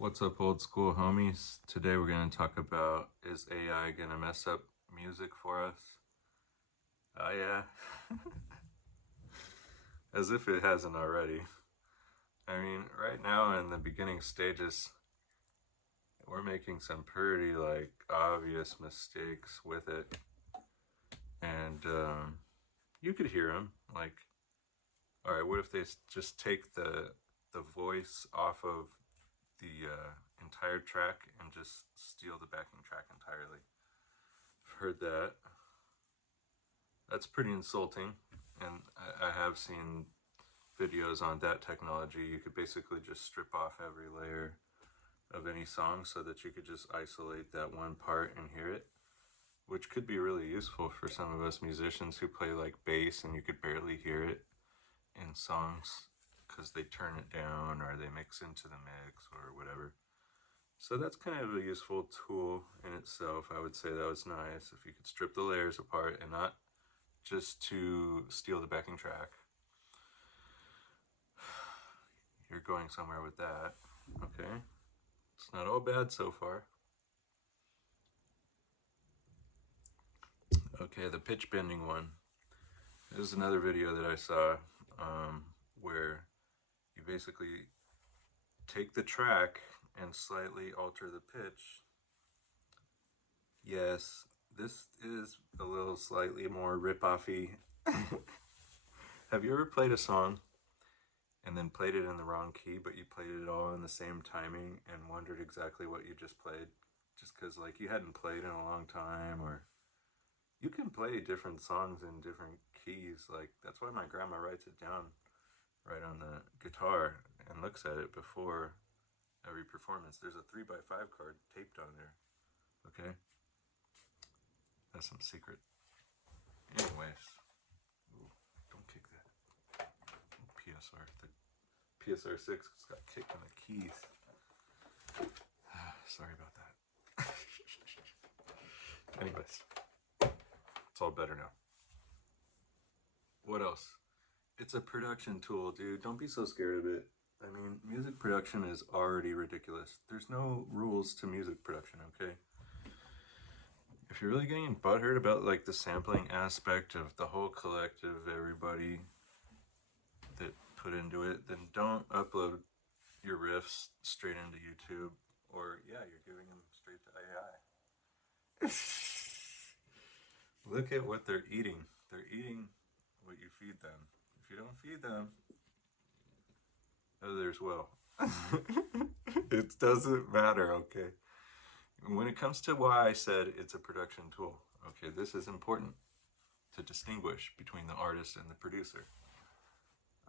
What's up, old school homies? Today we're going to talk about, is AI going to mess up music for us? Oh yeah. As if it hasn't already. I mean, right now in the beginning stages, we're making some pretty obvious mistakes with it. And you could hear them. Like, all right, what if they just take the voice off of the entire track and just steal the backing track entirely? I've heard that. That's pretty insulting, and I have seen videos on that technology. You could basically just strip off every layer of any song so that you could just isolate that one part and hear it, which could be really useful for some of us musicians who play like bass and you could barely hear it in songs because they turn it down or they mix into the mix or whatever. So that's kind of a useful tool in itself. I would say that was nice if you could strip the layers apart and not just to steal the backing track. You're going somewhere with that. Okay. It's not all bad so far. Okay, the pitch bending one. This is another video that I saw where you basically take the track and slightly alter the pitch. Yes, this is a little slightly more rip-offy. Have you ever played a song and then played it in the wrong key, but you played it all in the same timing and wondered exactly what you just played? Just because you hadn't played in a long time, or you can play different songs in different keys. That's why my grandma writes it down right on the guitar and looks at it before every performance. There's a 3x5 card taped on there. Okay? That's some secret. Anyways. Ooh, don't kick that. PSR. The PSR6 got kicked on the keys. Sorry about that. Anyways. It's all better now. What else? It's a production tool, dude. Don't be so scared of it. I mean, music production is already ridiculous. There's no rules to music production, okay? If you're really getting butthurt about the sampling aspect of the whole collective, everybody that put into it, then don't upload your riffs straight into YouTube, or yeah, you're giving them straight to AI. Look at what they're eating. They're eating what you feed them. If you don't feed them, others will. It doesn't matter, okay? When it comes to why I said it's a production tool, okay, this is important to distinguish between the artist and the producer.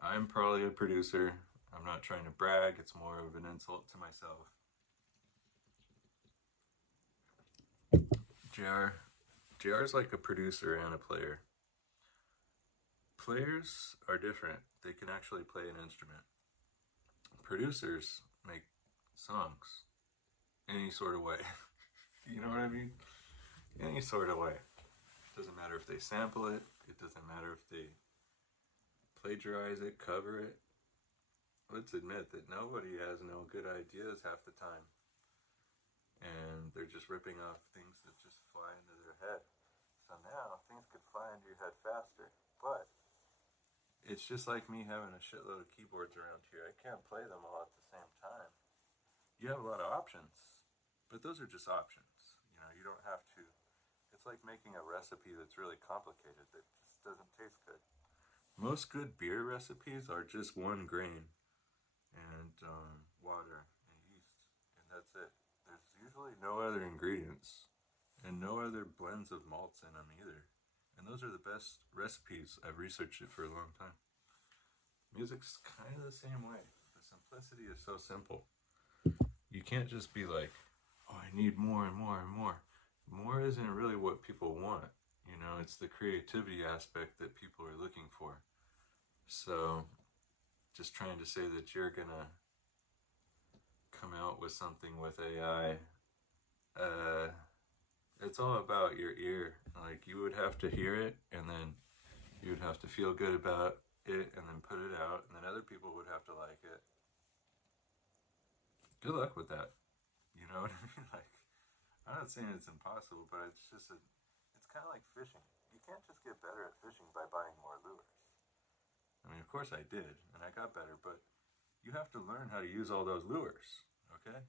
I'm probably a producer. I'm not trying to brag. It's more of an insult to myself. JR is like a producer and a player. Players are different. They can actually play an instrument. Producers make songs any sort of way. You know what I mean? Any sort of way. It doesn't matter if they sample it. It doesn't matter if they plagiarize it, cover it. Let's admit that nobody has no good ideas half the time. And they're just ripping off things that just fly into their head. So now things could fly into your head faster. But it's just like me having a shitload of keyboards around here. I can't play them all at the same time. You have a lot of options, but those are just options. You don't have to. It's like making a recipe that's really complicated that just doesn't taste good. Most good beer recipes are just 1 grain and water and yeast, and that's it. There's usually no other ingredients and no other blends of malts in them either. And those are the best recipes. I've researched it for a long time. Music's kind of the same way. The simplicity is so simple. You can't just be like, oh, I need more and more and more. More isn't really what people want. It's the creativity aspect that people are looking for. So just trying to say that you're gonna come out with something with AI, it's all about your ear. You would have to hear it, and then you would have to feel good about it, and then put it out, and then other people would have to like it. good luck with that. You know what I mean? Like, I'm not saying it's impossible, but it's just it's kind of like fishing. You can't just get better at fishing by buying more lures. I mean, of course I did, and I got better, but you have to learn how to use all those lures, okay?